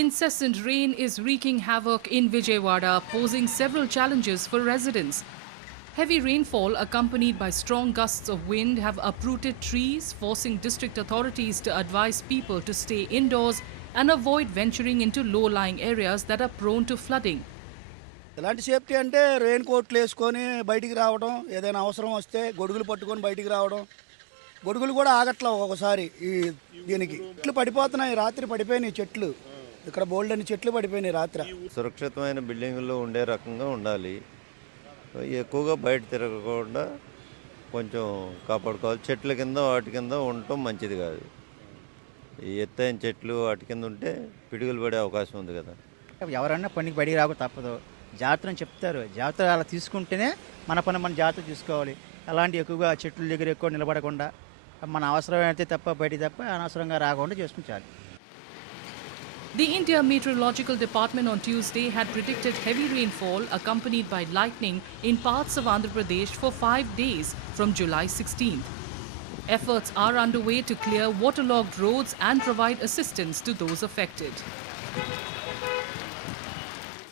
Incessant rain is wreaking havoc in Vijayawada, posing several challenges for residents. Heavy rainfall accompanied by strong gusts of wind have uprooted trees, forcing district authorities to advise people to stay indoors and avoid venturing into low-lying areas that are prone to flooding. ఎలాంటి safety అంటే rain కోట్లు వేసుకొని బయటికి రావడం, ఏదైనా అవసరం వస్తే గొడుగులు పట్టుకొని బయటికి రావడం. గొడుగులు కూడా ఆగట్లా ఒకసారి ఈ దీనికి చెట్లు పడిపోతున్నాయి. రాత్రి పడిపోయినాయి చెట్లు. ఇక్కడ బోల్డ్ అని చెట్లు పడిపోయినాయి రాత్రి. సురక్షితమైన బిల్డింగుల్లో ఉండే రకంగా ఉండాలి. ఎక్కువగా బయట తిరగకుండా కొంచెం కాపాడుకోవాలి. చెట్ల కింద వాటి కింద ఉండటం మంచిది కాదు. ఈ ఎత్తైన చెట్లు వాటి కింద ఉంటే పిడుగులు పడే అవకాశం ఉంది కదా. ఎవరన్నా పనికి బయటికి రాక తప్పదు. జాగ్రత్త అని చెప్తారు. జాగ్రత్త అలా తీసుకుంటేనే మన పని మన జాగ్రత్త చూసుకోవాలి. అలాంటి ఎక్కువగా చెట్ల దగ్గర ఎక్కువ నిలబడకుండా మన అవసరమైతే తప్ప బయటికి తప్ప అనవసరంగా రాకుండా చేసుకుంటారు. The India Meteorological Department on Tuesday had predicted heavy rainfall accompanied by lightning in parts of Andhra Pradesh for 5 days from July 16th. Efforts are underway to clear waterlogged roads and provide assistance to those affected.